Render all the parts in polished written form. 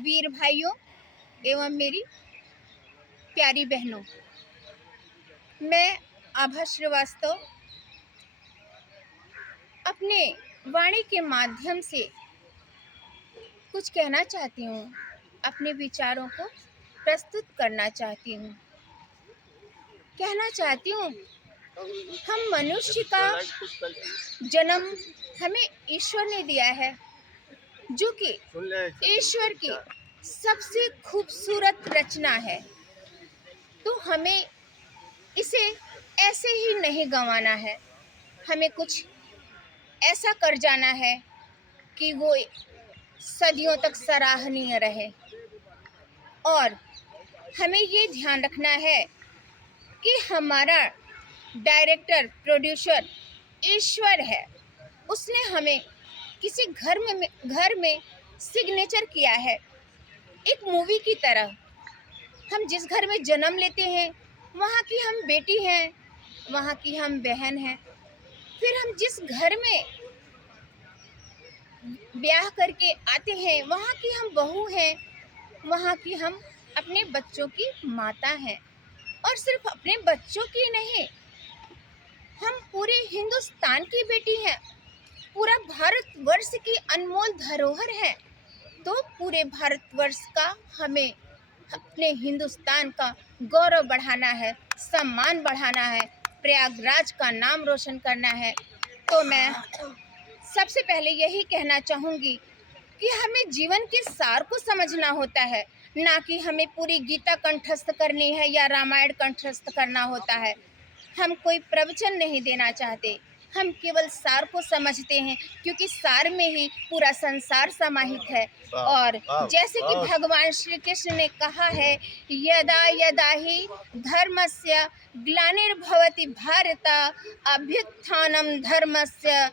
वीर भाइयों एवं मेरी प्यारी बहनों, मैं आभा श्रीवास्तव अपने वाणी के माध्यम से कुछ कहना चाहती हूँ। अपने विचारों को प्रस्तुत करना चाहती हूँ। कहना चाहती हूँ, हम मनुष्य का जन्म हमें ईश्वर ने दिया है, जो कि ईश्वर की सबसे खूबसूरत रचना है। तो हमें इसे ऐसे ही नहीं गंवाना है। हमें कुछ ऐसा कर जाना है कि वो सदियों तक सराहनीय रहे। और हमें ये ध्यान रखना है कि हमारा डायरेक्टर प्रोड्यूसर ईश्वर है। उसने हमें किसी घर में सिग्नेचर किया है, एक मूवी की तरह। हम जिस घर में जन्म लेते हैं वहाँ की हम बेटी हैं, वहाँ की हम बहन हैं। फिर हम जिस घर में ब्याह करके आते हैं वहाँ की हम बहू हैं, वहाँ की हम अपने बच्चों की माता हैं। और सिर्फ अपने बच्चों की नहीं, हम पूरे हिंदुस्तान की बेटी हैं। पूरा भारतवर्ष की अनमोल धरोहर है। तो पूरे भारतवर्ष का हमें अपने हिंदुस्तान का गौरव बढ़ाना है, सम्मान बढ़ाना है, प्रयागराज का नाम रोशन करना है। तो मैं सबसे पहले यही कहना चाहूँगी कि हमें जीवन के सार को समझना होता है, ना कि हमें पूरी गीता कंठस्थ करनी है या रामायण कंठस्थ करना होता है। हम कोई प्रवचन नहीं देना चाहते, हम केवल सार को समझते हैं, क्योंकि सार में ही पूरा संसार समाहित है। और जैसे कि भगवान श्री कृष्ण ने कहा है, यदा यदा ही धर्मस्य ग्लानिर्भवति भारत अभ्युत्थानं धर्मस्य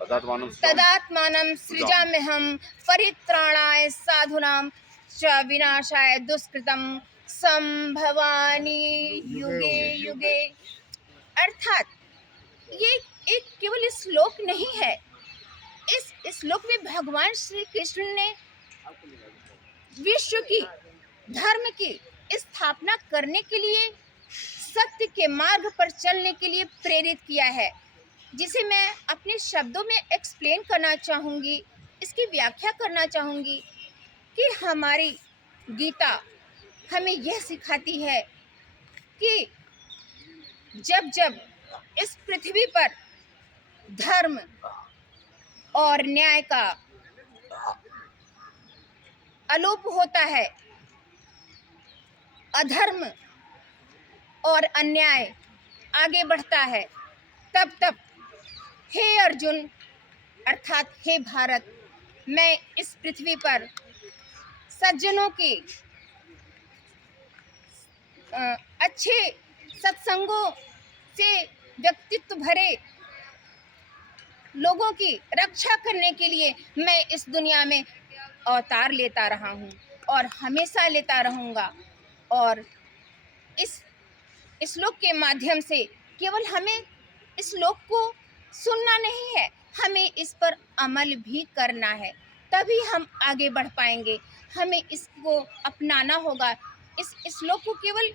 तदात्मानं सृजाम्यहं परित्राणाय साधूनां च विनाशाय दुष्कृतं संभवानि युगे युगे। अर्थात ये एक केवल श्लोक नहीं है। इस श्लोक में भगवान श्री कृष्ण ने विश्व की धर्म की स्थापना करने के लिए, सत्य के मार्ग पर चलने के लिए प्रेरित किया है, जिसे मैं अपने शब्दों में एक्सप्लेन करना चाहूँगी, इसकी व्याख्या करना चाहूँगी कि हमारी गीता हमें यह सिखाती है कि जब जब इस पृथ्वी पर धर्म और न्याय का अलोप होता है, अधर्म और अन्याय आगे बढ़ता है, तब तब हे अर्जुन अर्थात हे भारत, मैं इस पृथ्वी पर सज्जनों के अच्छे सत्संगों से व्यक्तित्व भरे लोगों की रक्षा करने के लिए मैं इस दुनिया में अवतार लेता रहा हूँ और हमेशा लेता रहूँगा। और इस श्लोक के माध्यम से केवल हमें इस श्लोक को सुनना नहीं है, हमें इस पर अमल भी करना है, तभी हम आगे बढ़ पाएंगे। हमें इसको अपनाना होगा। इस श्लोक को केवल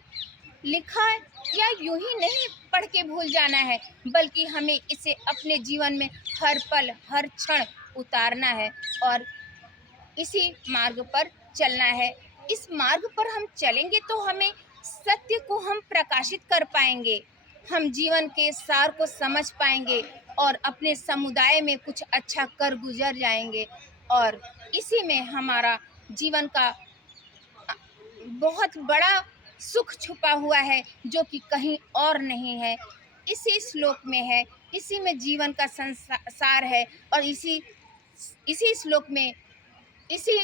लिखा या यूं ही नहीं पढ़ के भूल जाना है, बल्कि हमें इसे अपने जीवन में हर पल हर क्षण उतारना है और इसी मार्ग पर चलना है। इस मार्ग पर हम चलेंगे तो हमें सत्य को हम प्रकाशित कर पाएंगे, हम जीवन के सार को समझ पाएंगे और अपने समुदाय में कुछ अच्छा कर गुजर जाएंगे। और इसी में हमारा जीवन का बहुत बड़ा सुख छुपा हुआ है, जो कि कहीं और नहीं है, इसी श्लोक में है, इसी में जीवन का सार है। और इसी श्लोक में, इसी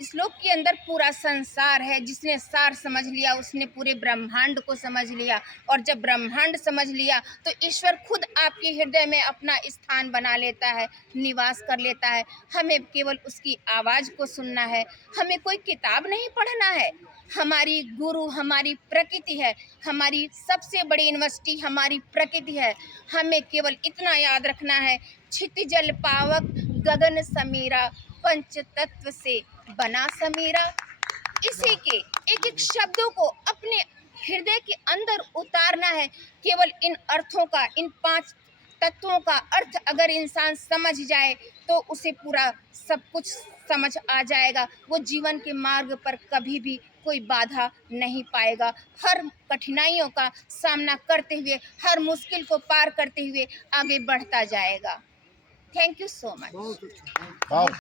श्लोक के अंदर पूरा संसार है। जिसने सार समझ लिया उसने पूरे ब्रह्मांड को समझ लिया, और जब ब्रह्मांड समझ लिया तो ईश्वर खुद आपके हृदय में अपना स्थान बना लेता है, निवास कर लेता है। हमें केवल उसकी आवाज़ को सुनना है, हमें कोई किताब नहीं पढ़ना है। हमारी गुरु हमारी प्रकृति है, हमारी सबसे बड़ी यूनिवर्सिटी हमारी प्रकृति है। हमें केवल इतना याद रखना है, क्षितिजल पावक गगन समीरा, पंच तत्व से बना समीरा। इसी के एक एक शब्दों को अपने हृदय के अंदर उतारना है। केवल इन अर्थों का, इन 5 तत्वों का अर्थ अगर इंसान समझ जाए तो उसे पूरा सब कुछ समझ आ जाएगा। वो जीवन के मार्ग पर कभी भी कोई बाधा नहीं पाएगा। हर कठिनाइयों का सामना करते हुए, हर मुश्किल को पार करते हुए आगे बढ़ता जाएगा। Thank you so much.